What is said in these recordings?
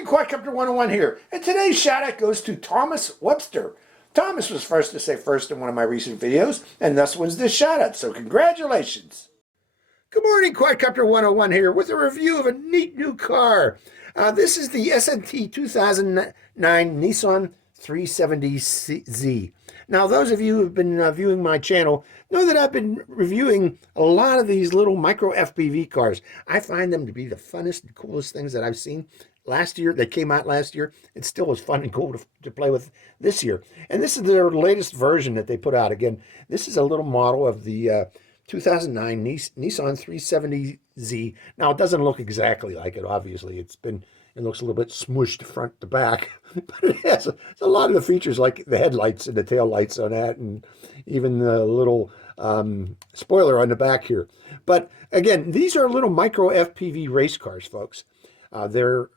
morning, Quadcopter 101 here, and today's shout-out goes to Thomas Webster. Thomas was first to say first in one of my recent videos, and thus wins this shout-out, so congratulations. Good morning, Quadcopter 101 here with a review of a neat new car. This is the SNT 2009 Nissan 370Z. Now, those of you who have been viewing my channel know that I've been reviewing a lot of these little micro FPV cars. I find them to be the funnest and coolest things that I've seen last year. They came out last year. It still was fun and cool to play with this year. And this is their latest version that they put out. Again, this is a little model of the 2009 Nissan 370Z. Now, it doesn't look exactly like it, obviously. It looks a little bit smushed front to back, but it has a lot of the features like the headlights and the tail lights on that, and even the little spoiler on the back here. But again, these are little micro FPV race cars, folks. They're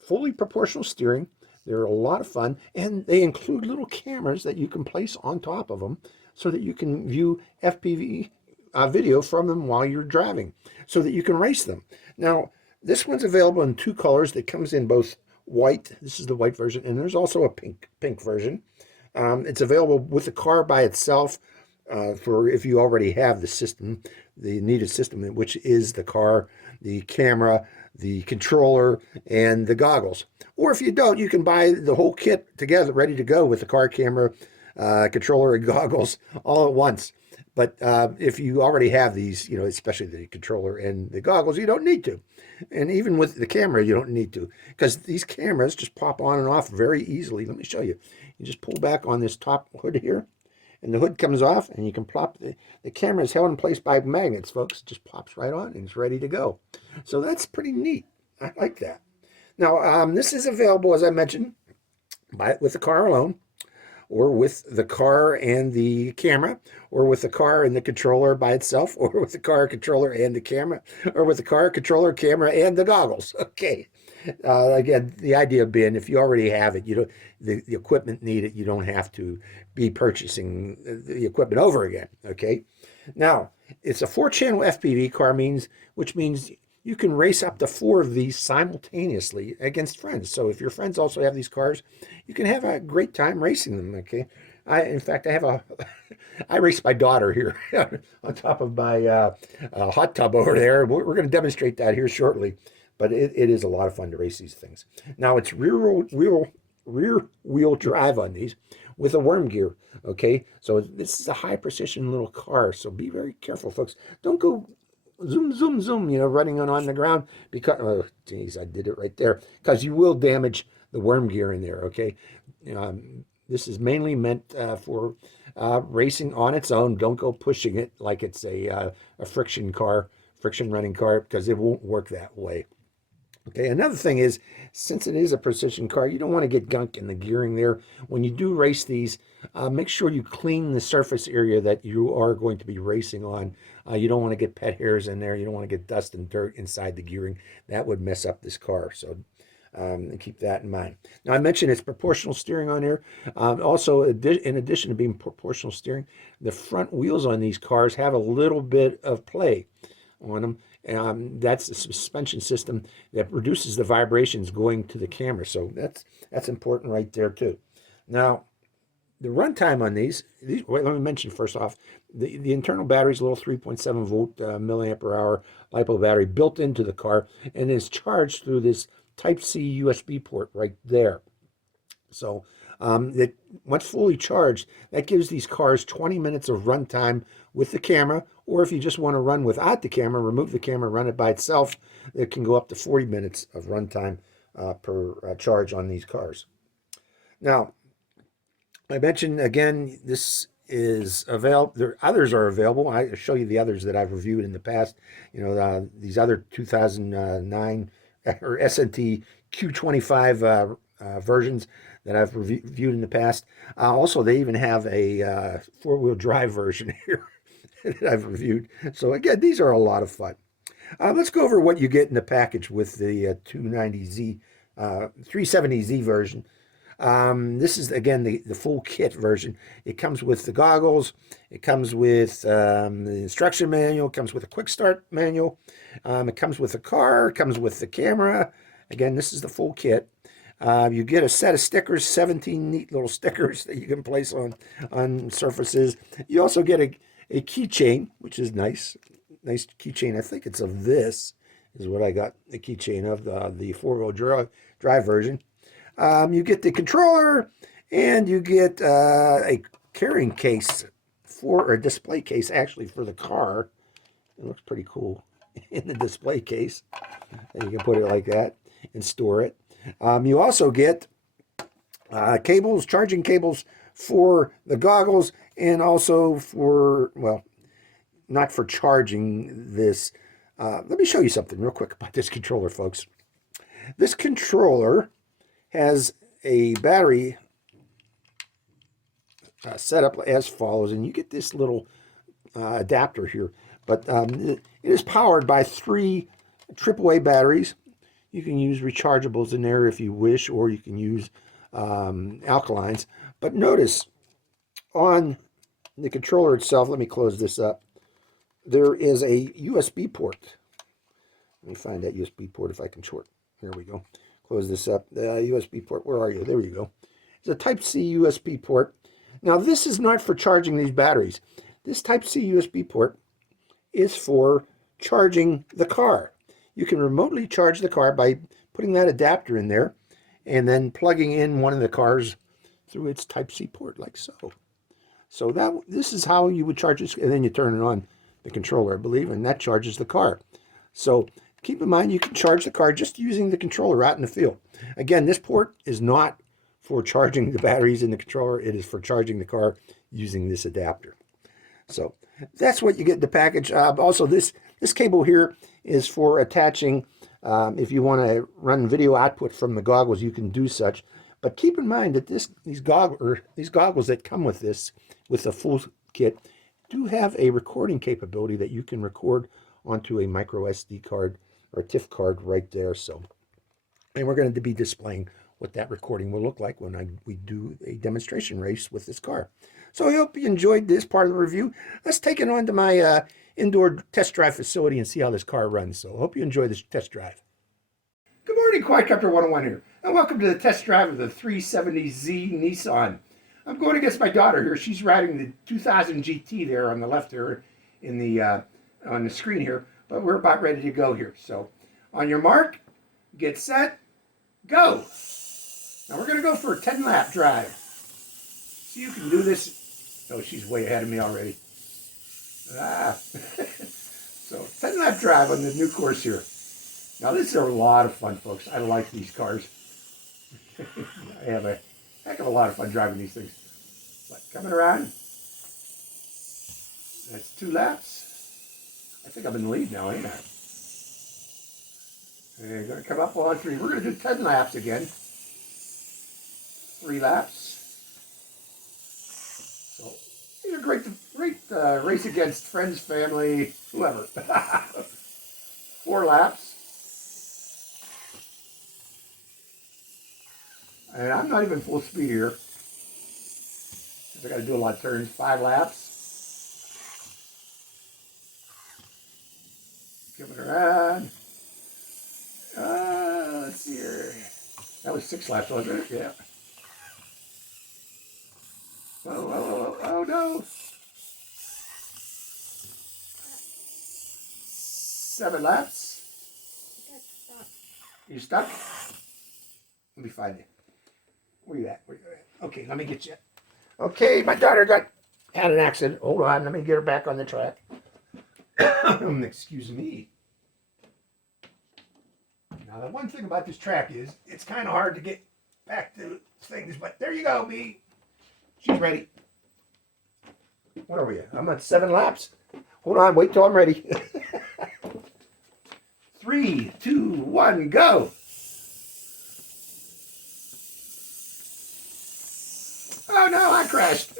fully proportional steering. They're a lot of fun, and they include little cameras that you can place on top of them so that you can view FPV video from them while you're driving, so that you can race them. Now, this one's available in two colors. That comes in both white. This is the white version, and there's also a pink version. It's available with the car by itself for if you already have the system, the needed system, which is the car, the camera, the controller, and the goggles. Or if you don't, you can buy the whole kit together, ready to go with the car, camera, controller, and goggles all at once. But if you already have these, especially the controller and the goggles, you don't need to. And even with the camera, you don't need to, because these cameras just pop on and off very easily. Let me show you. You just pull back on this top hood here, and the hood comes off, and you can plop the camera is held in place by magnets, folks. It just pops right on, and it's ready to go. So that's pretty neat. I like that. Now, this is available, as I mentioned, with the car alone, or with the car and the camera, or with the car and the controller by itself, or with the car, controller, and the camera, or with the car, controller, camera, and the goggles. Okay. Again, the idea being, if you already have it, the equipment needed, you don't have to be purchasing the equipment over again. Okay. Now, it's a 4-channel FPV car, which means you can race up to 4 of these simultaneously against friends. So if your friends also have these cars, you can have a great time racing them, okay? In fact, I race my daughter here on top of my hot tub over there. We're going to demonstrate that here shortly, but it is a lot of fun to race these things. Now, it's rear wheel drive on these with a worm gear, okay? So this is a high precision little car, so be very careful, folks. Don't go zoom, zoom, zoom, running on the ground, because, oh, geez, I did it right there, because you will damage the worm gear in there, okay? This is mainly meant for racing on its own. Don't go pushing it like it's a friction running car, because it won't work that way. Okay, another thing is, since it is a precision car, you don't want to get gunk in the gearing there. When you do race these, make sure you clean the surface area that you are going to be racing on. You don't want to get pet hairs in there. You don't want to get dust and dirt inside the gearing. That would mess up this car, so keep that in mind. Now, I mentioned it's proportional steering on here. Also, in addition to being proportional steering, the front wheels on these cars have a little bit of play on them. That's the suspension system that reduces the vibrations going to the camera. So that's important right there too. Now, the runtime on these let me mention first off, the internal battery is a little 3.7 volt milliamp hour LiPo battery built into the car, and is charged through this Type-C USB port right there. So once fully charged, that gives these cars 20 minutes of runtime with the camera, or if you just want to run without the camera, remove the camera, run it by itself, it can go up to 40 minutes of runtime per charge on these cars. Now, I mentioned again, this is available. Others are available. I show you the others that I've reviewed in the past. These other 2009 or SNT Q25 versions that I've reviewed in the past. Also, they even have a 4-wheel drive version here that I've reviewed. So again, these are a lot of fun. Let's go over what you get in the package with the 370Z version. This is, again, the full kit version. It comes with the goggles. It comes with the instruction manual. It comes with a quick start manual. It comes with the car. It comes with the camera. Again, this is the full kit. You get a set of stickers, 17 neat little stickers that you can place on surfaces. You also get a keychain, which is nice. Nice keychain. I think it's of this, is what I got the keychain of, the four-wheel drive version. You get the controller, and you get a carrying case or a display case, actually, for the car. It looks pretty cool in the display case. And you can put it like that and store it. You also get cables, charging cables for the goggles, and also for, well, not for charging this. Let me show you something real quick about this controller, folks. This controller has a battery set up as follows, and you get this little adapter here. But it is powered by 3 AAA batteries. You can use rechargeables in there if you wish, or you can use alkalines. But notice on the controller itself, let me close this up, there is a USB port. Let me find that USB port if I can short. There we go. Close this up. The USB port, where are you? There you go. It's a Type-C USB port. Now, this is not for charging these batteries. This Type-C USB port is for charging the car. You can remotely charge the car by putting that adapter in there and then plugging in one of the cars through its Type-C port, like so. So this is how you would charge this, and then you turn it on, the controller, I believe, and that charges the car. So keep in mind, you can charge the car just using the controller out in the field. Again, this port is not for charging the batteries in the controller. It is for charging the car using this adapter. So that's what you get in the package. Also, this cable here is for attaching. If you want to run video output from the goggles, you can do such. But keep in mind that these goggles that come with this, with the full kit, do have a recording capability that you can record onto a micro SD card or TIFF card right there. So, and we're going to be displaying what that recording will look like when we do a demonstration race with this car. So I hope you enjoyed this part of the review. Let's take it on to my indoor test drive facility and see how this car runs. So I hope you enjoy this test drive. Good morning, Quadcopter 101 here, and welcome to the test drive of the 370Z Nissan. I'm going against my daughter here. She's riding the 2000 GT there on the left here in the on the screen here, but we're about ready to go here. So on your mark, get set, go. Now we're going to go for a 10-lap drive. So you can do this. Oh, she's way ahead of me already. So 10-lap drive on the new course here. Now this is a lot of fun, folks. I like these cars. I have a heck of a lot of fun driving these things. But coming around. That's 2 laps. I think I'm in the lead now, ain't I? And you're going to come up on 3. We're going to do 10 laps again. 3 laps. So these are great race against friends, family, whoever. 4 laps. And I'm not even full speed here, because I got to do a lot of turns. 5 laps. Coming around. Let's see here. That was 6 laps, wasn't it? Yeah. Whoa, whoa, whoa, whoa. Oh no. 7 laps. You stuck? Let me find you. Where you at? Where you at? Okay, let me get you. Okay, my daughter had an accident. Hold on, let me get her back on the track. Excuse me. Now, the one thing about this track is it's kind of hard to get back to things, but there you go, B. She's ready. What are we at? I'm at 7 laps. Hold on, wait till I'm ready. 3, 2, 1, go. Oh no, I crashed.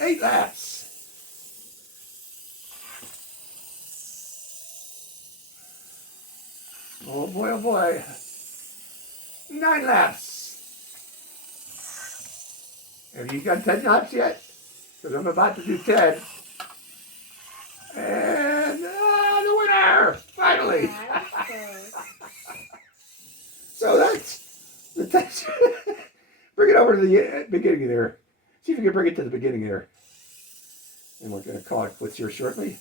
8 laps. Oh boy, oh boy. 9 laps. Have you got 10 laps yet? Because I'm about to do 10. And the winner by finally. So that's the test. Bring it over to the beginning there. See if you can bring it to the beginning there. And we're going to call it quits here shortly.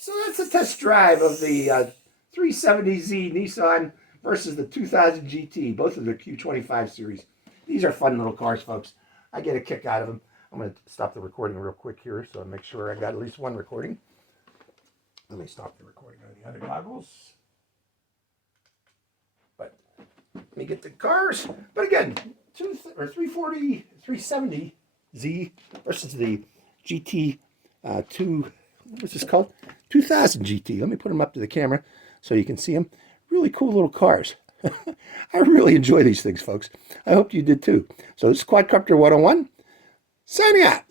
So that's a test drive of the 370Z Nissan versus the 2000 GT, both of the Q25 series. These are fun little cars, folks. I get a kick out of them. I'm going to stop the recording real quick here so I make sure I got at least one recording. Let me stop the recording on the other goggles. But let me get the cars. But again, 370Z versus the GT what's this called? 2000 GT. Let me put them up to the camera so you can see them. Really cool little cars. I really enjoy these things, folks. I hope you did too. So this is Quadcopter 101. Signing out.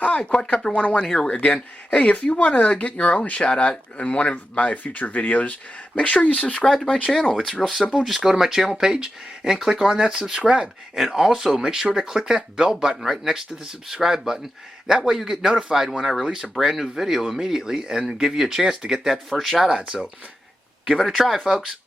Hi, Quadcopter 101 here again. Hey, if you want to get your own shout out in one of my future videos, make sure you subscribe to my channel. It's real simple. Just go to my channel page and click on that subscribe. And also make sure to click that bell button right next to the subscribe button. That way you get notified when I release a brand new video immediately and give you a chance to get that first shout out. So give it a try, folks.